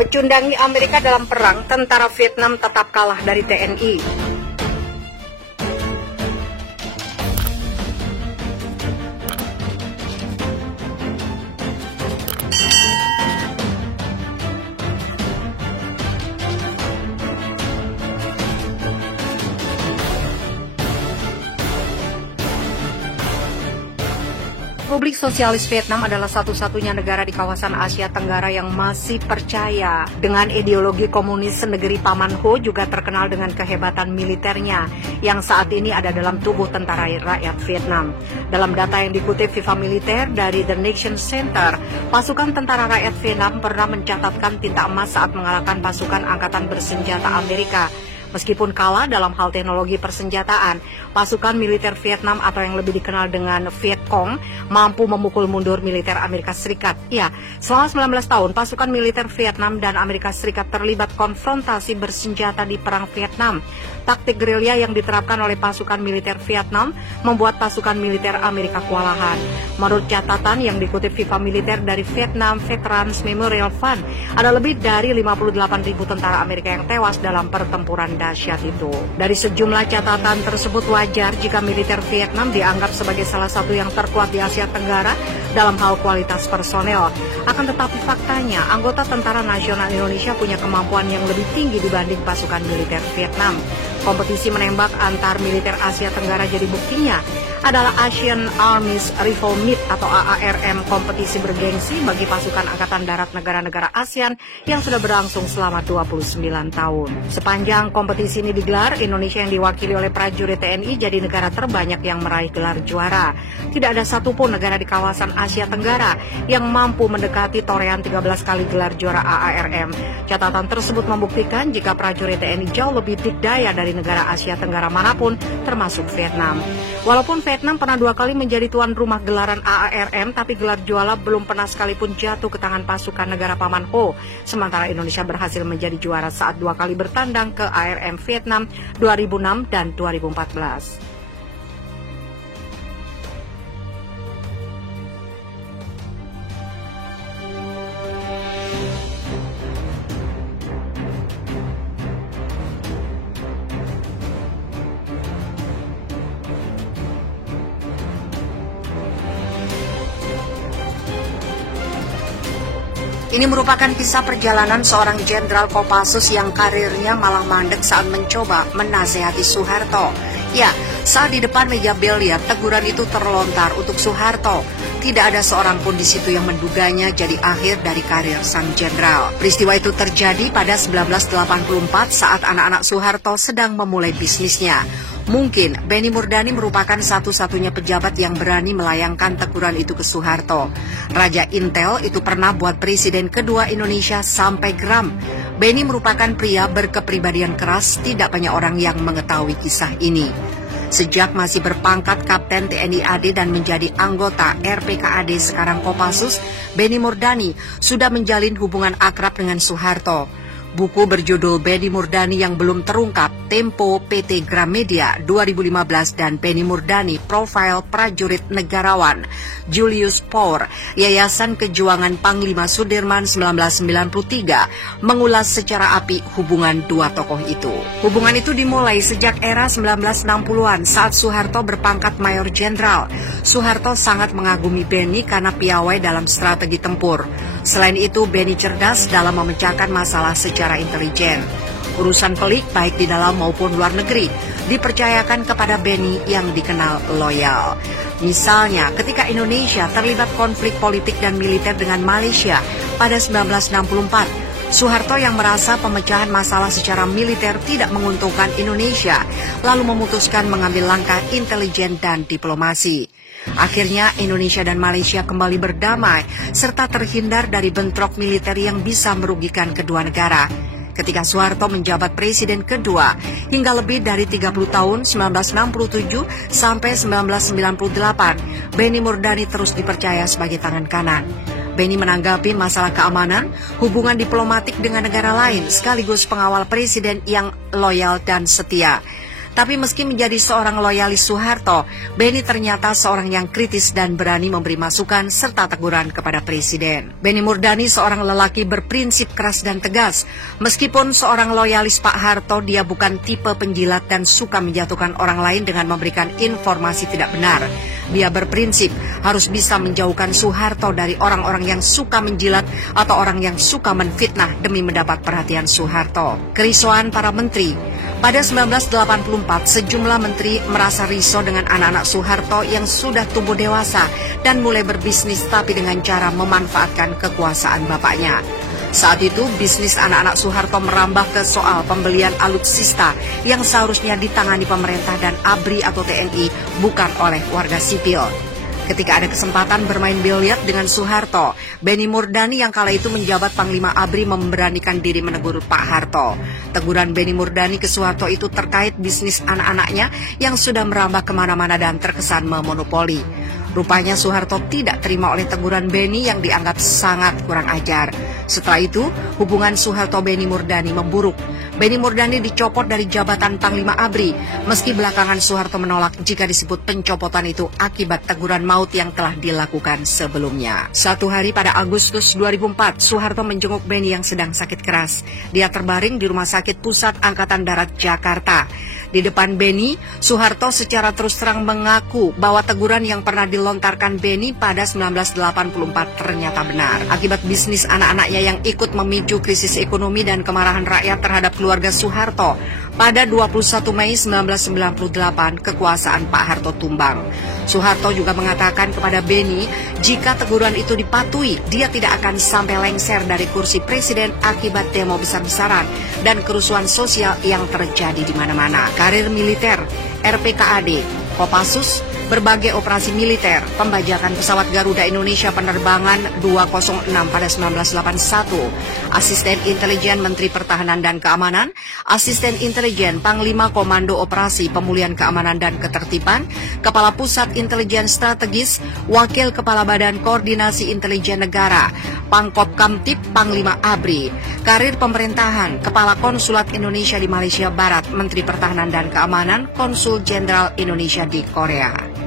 Pecundangi Amerika dalam perang, tentara Vietnam tetap kalah dari TNI. Republik Sosialis Vietnam adalah satu-satunya negara di kawasan Asia Tenggara yang masih percaya dengan ideologi komunis. Negeri Paman Ho juga terkenal dengan kehebatan militernya yang saat ini ada dalam tubuh tentara rakyat Vietnam. Dalam data yang dikutip Viva Militer dari The Nation Center, pasukan tentara rakyat Vietnam pernah mencatatkan tinta emas saat mengalahkan pasukan angkatan bersenjata Amerika. Meskipun kalah dalam hal teknologi persenjataan, pasukan militer Vietnam atau yang lebih dikenal dengan Viet Cong mampu memukul mundur militer Amerika Serikat. Ya, selama 19 tahun pasukan militer Vietnam dan Amerika Serikat terlibat konfrontasi bersenjata di Perang Vietnam. Taktik gerilya yang diterapkan oleh pasukan militer Vietnam membuat pasukan militer Amerika kewalahan. Menurut catatan yang dikutip Viva Militer dari Vietnam Veterans Memorial Fund, ada lebih dari 58.000 tentara Amerika yang tewas dalam pertempuran dahsyat itu. Dari sejumlah catatan tersebut, wajar jika militer Vietnam dianggap sebagai salah satu yang terkuat di Asia Tenggara dalam hal kualitas personel. Akan tetapi faktanya, anggota Tentara Nasional Indonesia punya kemampuan yang lebih tinggi dibanding pasukan militer Vietnam. Kompetisi menembak antar militer Asia Tenggara jadi buktinya adalah Asian Armies Rifle Meet atau AARM, kompetisi bergengsi bagi pasukan Angkatan Darat negara-negara ASEAN yang sudah berlangsung selama 29 tahun. Sepanjang kompetisi ini digelar, Indonesia yang diwakili oleh prajurit TNI jadi negara terbanyak yang meraih gelar juara. Tidak ada satupun negara di kawasan Asia Tenggara yang mampu mendekati torehan 13 kali gelar juara AARM. Catatan tersebut membuktikan jika prajurit TNI jauh lebih dikdaya dari negara Asia Tenggara manapun, termasuk Vietnam. Walaupun Vietnam pernah 2 kali menjadi tuan rumah gelaran AARM, tapi gelar juara belum pernah sekalipun jatuh ke tangan pasukan negara Paman Ho. Sementara Indonesia berhasil menjadi juara saat 2 kali bertandang ke ARM Vietnam 2006 dan 2014. Ini merupakan kisah perjalanan seorang Jenderal Kopassus yang karirnya malah mandek saat mencoba menasehati Soeharto. Ya, saat di depan meja biliar, teguran itu terlontar untuk Soeharto. Tidak ada seorang pun di situ yang menduganya jadi akhir dari karir sang jenderal. Peristiwa itu terjadi pada 1984 saat anak-anak Soeharto sedang memulai bisnisnya. Mungkin Benny Murdani merupakan satu-satunya pejabat yang berani melayangkan teguran itu ke Soeharto. Raja Intel itu pernah buat presiden kedua Indonesia sampai geram. Benny merupakan pria berkepribadian keras, tidak banyak orang yang mengetahui kisah ini. Sejak masih berpangkat Kapten TNI AD dan menjadi anggota RPKAD sekarang Kopassus, Benny Murdani sudah menjalin hubungan akrab dengan Soeharto. Buku berjudul Benny Murdani yang belum terungkap, Tempo PT Gramedia 2015 dan Benny Murdani Profil Prajurit Negarawan, Julius Power, Yayasan Kejuangan Panglima Sudirman 1993, mengulas secara apik hubungan dua tokoh itu. Hubungan itu dimulai sejak era 1960-an saat Soeharto berpangkat Mayor Jenderal. Soeharto sangat mengagumi Benny karena piawai dalam strategi tempur. Selain itu, Benny cerdas dalam memecahkan masalah secara intelijen. Urusan pelik baik di dalam maupun luar negeri dipercayakan kepada Benny yang dikenal loyal. Misalnya, ketika Indonesia terlibat konflik politik dan militer dengan Malaysia pada 1964, Soeharto yang merasa pemecahan masalah secara militer tidak menguntungkan Indonesia, lalu memutuskan mengambil langkah intelijen dan diplomasi. Akhirnya Indonesia dan Malaysia kembali berdamai serta terhindar dari bentrok militer yang bisa merugikan kedua negara. Ketika Soeharto menjabat presiden kedua hingga lebih dari 30 tahun 1967 sampai 1998, Benny Murdani terus dipercaya sebagai tangan kanan. Benny menanggapi masalah keamanan, hubungan diplomatik dengan negara lain sekaligus pengawal presiden yang loyal dan setia. Tapi meski menjadi seorang loyalis Soeharto, Beni ternyata seorang yang kritis dan berani memberi masukan serta teguran kepada Presiden. Beni Murdani seorang lelaki berprinsip keras dan tegas. Meskipun seorang loyalis Pak Harto, dia bukan tipe penjilat dan suka menjatuhkan orang lain dengan memberikan informasi tidak benar. Dia berprinsip harus bisa menjauhkan Soeharto dari orang-orang yang suka menjilat atau orang yang suka menfitnah demi mendapat perhatian Soeharto. Kerisauan para menteri. Pada 1984, sejumlah menteri merasa risau dengan anak-anak Soeharto yang sudah tumbuh dewasa dan mulai berbisnis tapi dengan cara memanfaatkan kekuasaan bapaknya. Saat itu, bisnis anak-anak Soeharto merambah ke soal pembelian alutsista yang seharusnya ditangani pemerintah dan ABRI atau TNI, bukan oleh warga sipil. Ketika ada kesempatan bermain biliar dengan Soeharto, Beni Murdani yang kala itu menjabat Panglima ABRI memberanikan diri menegur Pak Harto. Teguran Beni Murdani ke Soeharto itu terkait bisnis anak-anaknya yang sudah merambah kemana-mana dan terkesan memonopoli. Rupanya Soeharto tidak terima oleh teguran Beni yang dianggap sangat kurang ajar. Setelah itu, hubungan Soeharto-Beni Murdani memburuk. Beni Murdani dicopot dari jabatan Panglima ABRI, meski belakangan Soeharto menolak jika disebut pencopotan itu akibat teguran maut yang telah dilakukan sebelumnya. Satu hari pada Agustus 2004, Soeharto menjenguk Beni yang sedang sakit keras. Dia terbaring di Rumah Sakit Pusat Angkatan Darat Jakarta. Di depan Beni, Soeharto secara terus terang mengaku bahwa teguran yang pernah dilontarkan Beni pada 1984 ternyata benar. Akibat bisnis anak-anaknya yang ikut memicu krisis ekonomi dan kemarahan rakyat terhadap keluarga Soeharto, pada 21 Mei 1998 kekuasaan Pak Harto tumbang. Soeharto juga mengatakan kepada Beni, jika teguran itu dipatuhi, dia tidak akan sampai lengser dari kursi presiden akibat demo besar-besaran dan kerusuhan sosial yang terjadi di mana-mana. Karir militer, RPKAD, Kopassus, berbagai operasi militer, pembajakan pesawat Garuda Indonesia penerbangan 206 pada 1981, Asisten Intelijen Menteri Pertahanan dan Keamanan, Asisten Intelijen Panglima Komando Operasi Pemulihan Keamanan dan Ketertiban, Kepala Pusat Intelijen Strategis, Wakil Kepala Badan Koordinasi Intelijen Negara, Pangkop Kamtib Panglima ABRI, karir pemerintahan, Kepala Konsulat Indonesia di Malaysia Barat, Menteri Pertahanan dan Keamanan, Konsul Jenderal Indonesia di Korea.